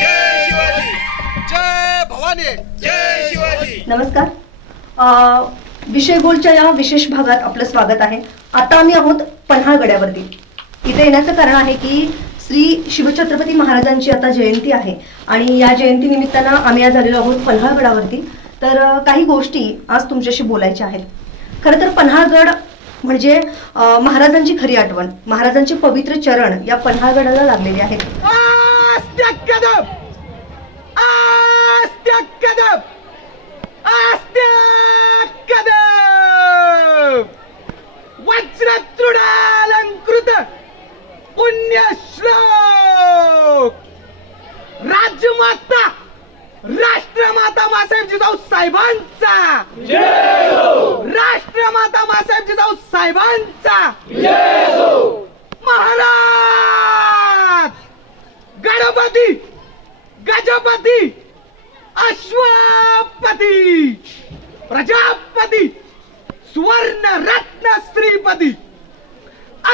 जय शिवाजी. जय भवानी. जय शिवाजी. नमस्कार. विषय गोलच्या या विशेष भागात आपलं स्वागत आहे. आता आम्ही आहोत पन्हाळगड्यावरती इथे येण्याचं कारण आहे की श्री शिवछत्रपती महाराजांची आता जयंती आहे आणि या जयंती निमित्तानं आम्ही आज आलेलो आहोत पन्हाळगडावरती तर काही गोष्टी आज तुमच्याशी बोलायच्या आहेत. खरं तर पन्हाळगड म्हणजे महाराजांची खरी आठवण महाराजांचे पवित्र चरण या पन्हाळगडाला लागलेले आहेत. आस्त्या कदम आस्त्या कदम वज्रतृणालंकृत पुण्यश्लोक राजमाता राष्ट्रमाता मासाहेब जिजाऊ साहेबांचा राष्ट्रमाता मासाहेब जिजाऊ साहेबांचा महाराज गणपती गजपती अश्वपती। प्रजापती। सुवर्ण रत्न श्रीपती।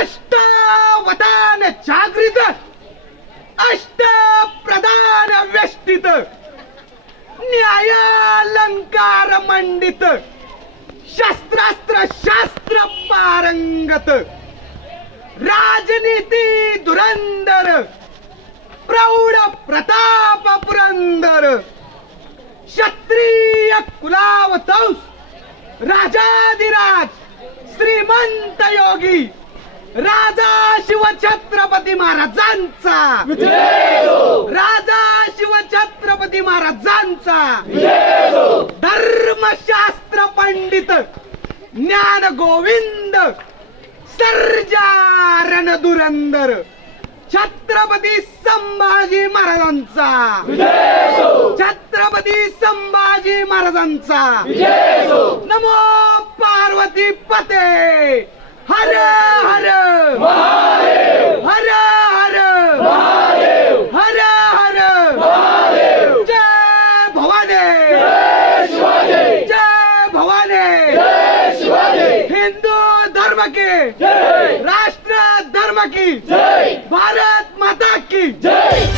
अष्टावधान जागृत। अष्ट प्रधान व्यष्टित। न्यायालंकार मंडित। शस्त्रास्त्र शास्त्र पारंगत। राजनीती धुरंदर प्रौढ प्रताप पुरंदर। क्षत्रिय कुलावतंस राजाधिराज श्रीमंत योगी राजा शिवछत्रपती महाराजांचा. राजा शिवछत्रपती महाराजांचा. धर्मशास्त्र पंडित ज्ञान गोविंद सर्जारण धुरंदर छत्रपती संभाजी महाराजांचा. छत्रपती संभाजी महाराजांचा. नमो पार्वती पते. हर हर. हर భారత్ మాతాకి జై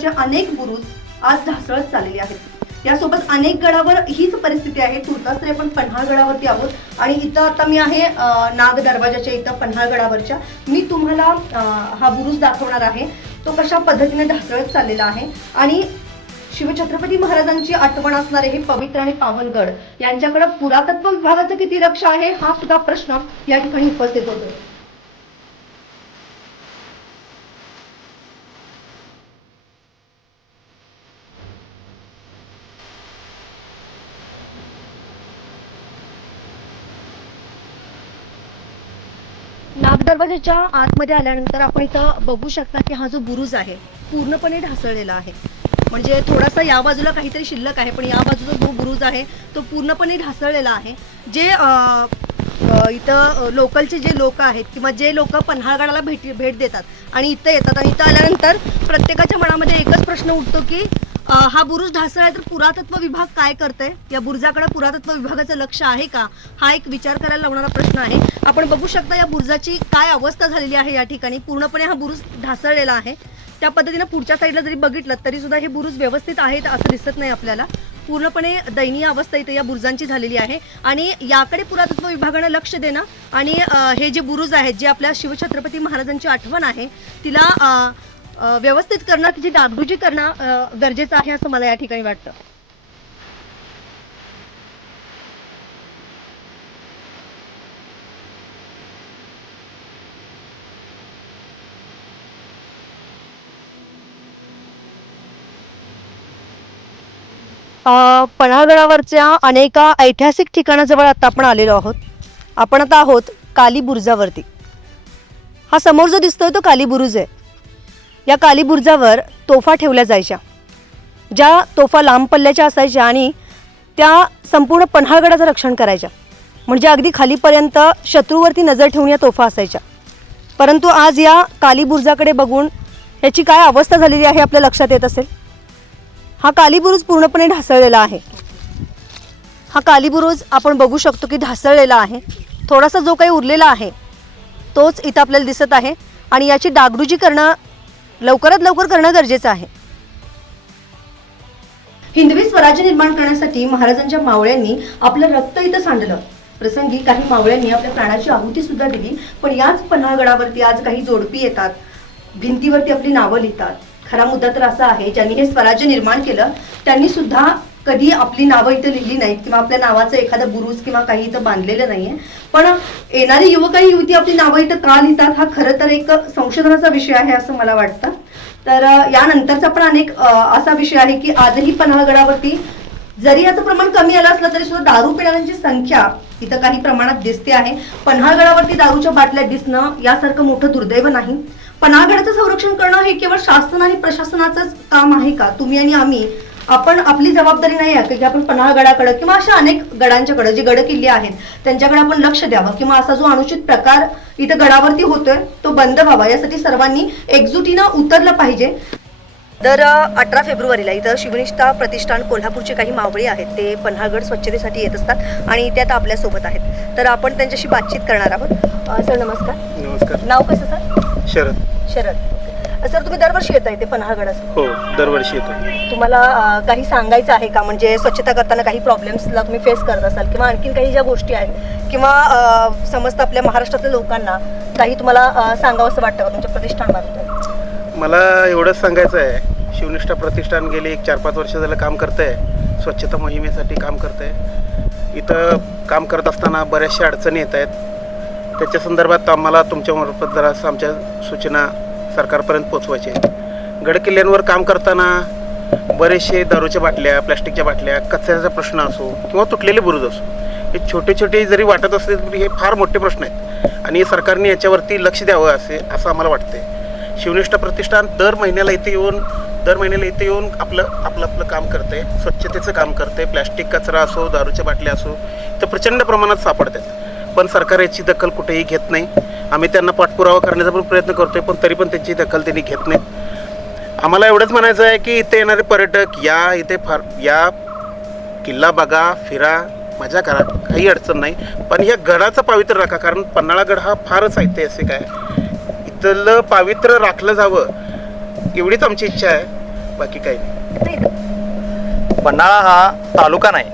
की अनेक बुरुज आज ढासळत चाललेले आहेत. यासोबत अनेक गडावर हीच परिस्थिती आहे. तुर्तास तरी आपण पन्हाळगडावरती आहोत. आणि इथं आता मी आहे नाग दरवाजाच्या इथं पन्हाळगडावरच्या मी तुम्हाला हा बुरुज दाखवणार आहे. तो कशा पद्धतीने ढासळत चाललेला आहे. आणि शिवछत्रपती महाराजांची आठवण असणारे हे पवित्र आणि पावनगड यांच्याकडे पुरातत्व विभागाचं किती लक्ष आहे हा सुद्धा प्रश्न या ठिकाणी उपस्थित होतोय. नाग दरवाजाच्या आतमध्ये आल्यानंतर आपण इथं बघू शकता की हा जो बुरुज आहे पूर्णपणे ढासळलेला आहे. म्हणजे थोडासा या बाजूला काहीतरी शिल्लक आहे पण या बाजूचा जो बुरुज आहे तो पूर्णपणे ढासळलेला आहे. जे इथं लोकलचे जे लोक आहेत किंवा जे लोक पन्हाळगडाला भेट भेट देतात आणि इथं येतात आणि इथं आल्यानंतर प्रत्येकाच्या मनामध्ये एकच प्रश्न उठतो की हा बुरुज ढासळला तर पुरातत्व विभाग काय करते या बुरुजाकडे पुरातत्व विभागाचं लक्ष आहे का? हा एक विचार करायला लावणारा प्रश्न आहे. आपण बघू शकता या बुरुजाची काय अवस्था झालेली आहे या ठिकाणी? पूर्णपणे हा बुरुज ढासळलेला आहे. त्या पद्धतीनं पुढच्या साईडला जरी बघितलं तरी सुद्धा हे बुरुज व्यवस्थित आहेत असं दिसत नाही आपल्याला. पूर्णपणे दयनीय अवस्था इथे या बुरुजांची झालेली आहे. आणि याकडे पुरातत्व विभागानं लक्ष देणं आणि हे जे बुरुज आहेत जे आपल्या शिवछत्रपती महाराजांची आठवण आहे तिला व्यवस्थित करणं तिची डागडुजी करणं गरजेचं आहे असं मला या ठिकाणी वाटतं. पन्हाळगडावरच्या अनेका ऐतिहासिक ठिकाणाजवळ आता आपण आलेलो आहोत. आपण आता आहोत काली बुरुजावरती हा समोर जो दिसतोय तो काली बुरुज आहे. या कालीबुर्जावर तोफा ठेवल्या जायच्या. ज्या तोफा लांब पल्ल्याच्या असायच्या आणि त्या संपूर्ण पन्हाळगडाचं रक्षण करायच्या. म्हणजे अगदी खालीपर्यंत शत्रूवरती नजर ठेवून या तोफा असायच्या. परंतु आज या कालीबुर्जाकडे बघून याची काय अवस्था झालेली आहे आपल्या लक्षात येत असेल? हा कालीबुरुज पूर्णपणे ढासळलेला आहे. हा कालीबुरुज आपण बघू शकतो की ढासळलेला आहे. थोडासा जो काही उरलेला आहे तोच इथं आपल्याला दिसत आहे आणि याची डागडुजी करणं लवकरात लवकर करणं गरजेचं आहे. हिंदवी स्वराज्य निर्माण करण्यासाठी महाराजांच्या मावळ्यांनी आपलं रक्त इथं सांडलं. प्रसंगी काही मावळ्यांनी आपल्या प्राणाची आहुती सुद्धा दिली पण याच पन्हाळगडावरती आज काही जोडपी येतात. भिंतीवरती आपली नावं लिहितात. खरा मुद्दा तर असा आहे ज्यांनी हे स्वराज्य निर्माण केलं त्यांनी सुद्धा कधी आपली नावं इथं लिहिली नाहीत किंवा आपल्या नावाचं एखादं बुरुज किंवा काही इथं बांधलेलं नाहीये. पण येणारे युवक आणि युवती आपली नावं इथं का लिहितात हा खरं तर एक संशोधनाचा विषय आहे असं मला वाटतं. तर यानंतरचा पण अनेक असा विषय आहे की आजही पन्हाळगडावरती जरी याचं प्रमाण कमी आलं असलं तरी सुद्धा दारू पिणाऱ्यांची संख्या इथं काही प्रमाणात दिसते आहे. पन्हाळगडावरती दारूच्या बाटल्या दिसणं यासारखं मोठं दुर्दैव नाही. पन्हाळगडाचं संरक्षण करणं हे केवळ शासन आणि प्रशासनाचंच काम आहे का? तुम्ही आणि आम्ही आपण आपली जबाबदारी नाही आहे का की आपण पन्हाळगडाकडे किंवा अशा अनेक गडांच्याकडे जे गड किल्ले आहेत त्यांच्याकडे आपण लक्ष द्यावं किंवा असा जो अनुचित प्रकार इथं गडावरती होतोय तो बंद व्हावा. यासाठी सर्वांनी एकजुटीनं उतरलं पाहिजे. दर अठरा फेब्रुवारीला इथं शिवनिष्ठा प्रतिष्ठान कोल्हापूरचे काही मावळे आहेत. ते पन्हाळगड स्वच्छतेसाठी येत असतात आणि त्यात आपल्यासोबत आहेत. तर आपण त्यांच्याशी बातचीत करणार आहोत. सर नमस्कार. नमस्कार. नाव कसं सर? शरद. शरद. सर तुम्ही दरवर्षी येता इथे पन्हाळगडाचं हो दरवर्षी येतो. तुम्हाला अ, काही सांगायचं आहे का? म्हणजे स्वच्छता करताना काही प्रॉब्लेम्सला तुम्ही फेस करत असाल किंवा आणखीन काही ज्या गोष्टी आहेत? किंवा अ, समस्त आपल्या महाराष्ट्रातल्या लोकांना काही तुम्हाला अ, सांगावं असं वाटतं का तुमच्या प्रतिष्ठानमार्फत मला एवढंच सांगायचं आहे. शिवनिष्ठा प्रतिष्ठान गेली एक चार पाच वर्ष झालं काम करतं आहे स्वच्छता मोहिमेसाठी काम करतं आहे इथं काम करत असताना बऱ्याचशा अडचणी येत आहेत. त्याच्या संदर्भात आम्हाला तुमच्यामार्फत जरासं आमच्या सूचना सरकारपर्यंत पोचवायचे आहेत. गडकिल्ल्यांवर काम करताना बरेचसे दारूच्या बाटल्या प्लॅस्टिकच्या बाटल्या कचऱ्याचा प्रश्न असो किंवा तुटलेले बुरुज असो हे छोटे छोटे जरी वाटत असले तरी हे फार मोठे प्रश्न आहेत. आणि सरकारने याच्यावरती लक्ष द्यावं असे असं आम्हाला वाटते शिवनिष्ठा प्रतिष्ठान दर महिन्याला इथे येऊन दर महिन्याला इथे येऊन आपलं आपलं आपलं काम करते स्वच्छतेचं काम करते प्लॅस्टिक कचरा असो दारूच्या बाटल्या असो तर प्रचंड प्रमाणात सापडतात. पण सरकार याची दखल कुठेही घेत नाही. आम्ही त्यांना पाठपुरावा करण्याचा पण प्रयत्न करतोय पण तरी पण त्यांची दखल त्यांनी घेत नाही. आम्हाला एवढंच म्हणायचं आहे की इथे येणारे पर्यटक या इथे फार या किल्ला बघा फिरा मजा करा काही अडचण नाही. पण ह्या गडाचं पावित्र्य राखा कारण पन्हाळागड हा फारच ऐतिहासिक आहे. इथलं पावित्र्य राखलं जावं एवढीच आमची इच्छा आहे. बाकी काही नाही. पन्हाळा हा तालुका नाही.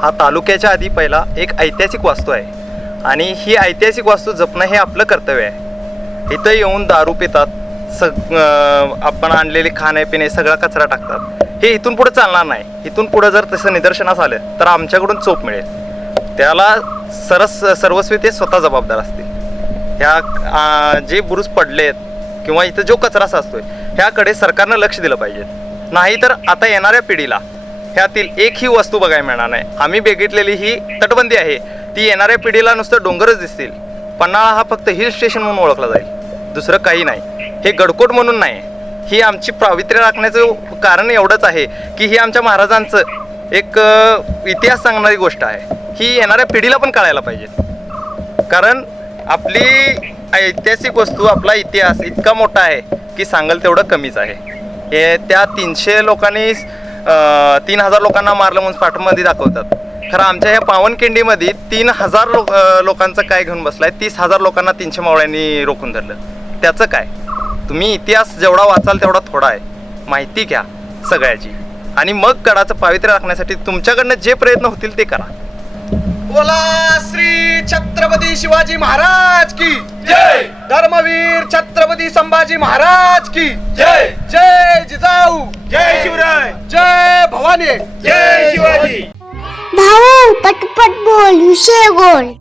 हा तालुक्याच्या आधी पहिला एक ऐतिहासिक वास्तू आहे. आणि ही ऐतिहासिक वास्तू जपणं हे आपलं कर्तव्य आहे. इथं येऊन दारू पितात सग आपण आणलेले खाण्यापिणे सगळा कचरा टाकतात. हे इथून पुढे चालणार नाही. इथून पुढं जर तसं निदर्शनास आलं तर आमच्याकडून चोप मिळेल. त्याला सरस सर्वस्वी ते स्वतः जबाबदार असतील. ह्या जे बुरुज पडलेत किंवा इथं जो कचरा साचतोय ह्याकडे सरकारनं लक्ष दिलं पाहिजे. नाहीतर आता येणाऱ्या पिढीला ह्यातील एकही वस्तू बघायला मिळणार नाही. आम्ही बघितलेली ही तटबंदी आहे. ती येणाऱ्या पिढीला नुसतं डोंगरच दिसतील. पन्हाळा हा फक्त हिल स्टेशन म्हणून ओळखला जाईल. दुसरं काही नाही. हे गडकोट म्हणून नाही. ही आमची पावित्र्य राखण्याचं कारण एवढंच आहे की ही आमच्या महाराजांचं एक इतिहास सांगणारी गोष्ट आहे. ही येणाऱ्या पिढीला पण कळायला पाहिजे. कारण आपली ऐतिहासिक वस्तू आपला इतिहास इतका मोठा आहे की सांगाल तेवढं कमीच आहे. हे त्या तीनशे लोकांनी तीन हजार लोकांना मारलं म्हणून पाठमध्ये दाखवतात. खरं आमच्या ह्या पावनखिंडीमध्ये तीन हजार लोक अं, लोकांचं काय घेऊन बसलाय? तीस हजार लोकांना तीनशे मावळ्यांनी रोखून धरलं. त्याचं काय? तुम्ही इतिहास जेवढा वाचाल तेवढा थोडा आहे. माहिती घ्या सगळ्याची. आणि मग गडाचं पावित्र्य राखण्यासाठी तुमच्याकडनं जे प्रयत्न होतील ते करा. बोला श्री छत्रपती शिवाजी महाराज की. जय! धर्मवीर छत्रपती संभाजी महाराज की. जय! जय जिजाऊ. जय शिवराय. जय भवानी. जय शिवाजी. भाऊ पटपट बोल विषय गोल